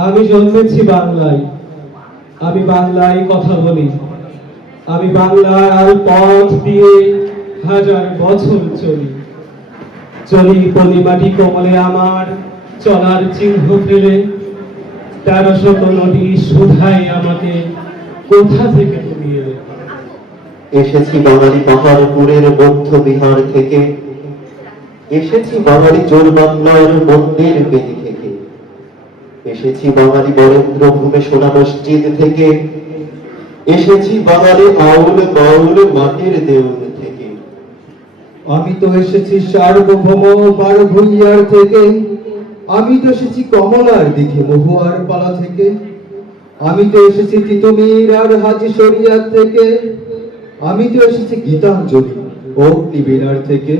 আমি জন্মেছি বাংলায়। আমি বাংলায় কথা বলি। আমি বাংলার পথ দিয়ে হাজার বছর চলি। চলি পলিমাটি কোমলে আমার চলার চিহ্ন ফেলে। তেরো শত নদী সুধাই আমাকে কোথা থেকে তুমি এলে? এসেছি বাঙালি পাহাড়পুরের বৌদ্ধ বিহার থেকে। এসেছি বাঙালি জোর বাংলার মন্দির বেদি। থেকে এসেছি বাঙালি বরেন্দ্র ভূমে সোনা মসজিদ থেকে। এসেছি বাঙালি আউল বাউল মাটির দেউল থেকে। আমি তো এসেছি সার্বভৌম বারো ভুইয়ার থেকে। আমি তো এসেছি কমলার দিকে মহুয়ার পালা থেকে। আমি তো এসেছি তিতুমির আর হাজি শরিয়ার থেকে। আমি তো এসেছি গীতাঞ্জলি অগ্নিবীণার থেকে।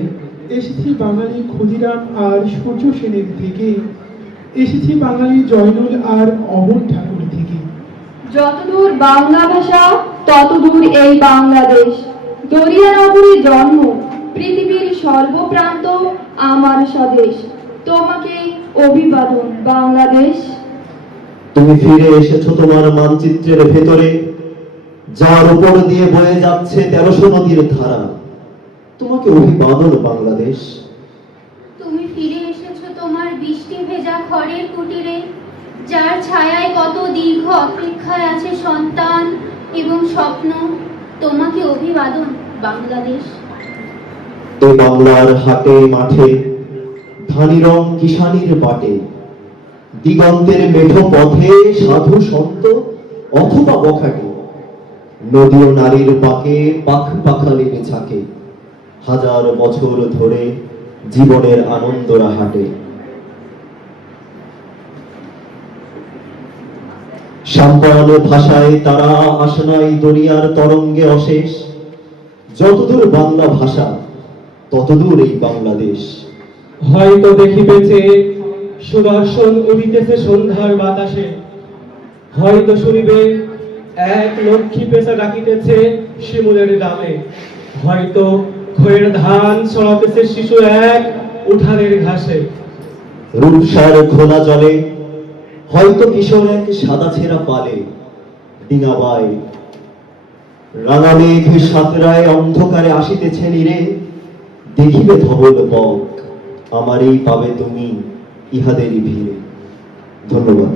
এসেছি বাঙালি ক্ষুদিরাম আর সূর্য সেনের থেকে এসেছি বাঙালি জয়নুল আর অমর ঠাকুর থেকে। যতদূর বাংলা ভাষা ততদূর এই বাংলাদেশ। দরিয়া নগরী জন্ম পৃথিবীর সর্বপ্রান্ত আমার স্বদেশ। তোমাকে অভিবাদন বাংলাদেশ। তুমি ফিরে এসেছ তোমার মানচিত্রের ভেতরে যার উপর দিয়ে বয়ে যাচ্ছে তেরোশো নদীর ধারা। তোমাকে অভিবাদন বাংলাদেশ তুমি ফিরে এসেছ তোমার বৃষ্টি ভেজা খড়ের কুটিরে, যার ছায়ায় কত দীর্ঘ অপেক্ষায় আছে সন্তান এবং স্বপ্ন, তোমাকে অভিবাদন, বাংলাদেশ। এ বাংলার হাটে মাঠে ধানি রং কিষানির বাটে, দিগন্তের মেঠো পথে সাধু সন্ত অথবা বখাটে নদী ও নারীর পাকে পাখ পাখালির ঝাঁকে হাজার বছর ধরে জীবনের আনন্দরা হাটে সাম্পায়ন ভাষায় তারা আসনাই দরিয়ার তরঙ্গে অশেষ। যতদূর বাংলা ভাষা ততদূর এই বাংলাদেশ। হয়তো দেখিবেছে সুদর্শন উদিতেছে সন্ধ্যার বাতাসে। হয়তো শুনিবে এক লক্ষ্মী পেশা ডাকিতেছে শিমুলের ডালে। হয়তো খয়ের ধান ছড়াতেছে শিশু এক উঠানের ঘাসে। রূপসার খোলা জলে হয়তো কিশোর এক সাদা ছেঁড়া পালে, দিনাবাই। রাঙা মেঘ সাতরায় অন্ধকারে আসিতেছে নিরে দেখিবে ধবল বক আমারই পাবে তুমি ইহাদেরই ভিড়ে। ধন্যবাদ।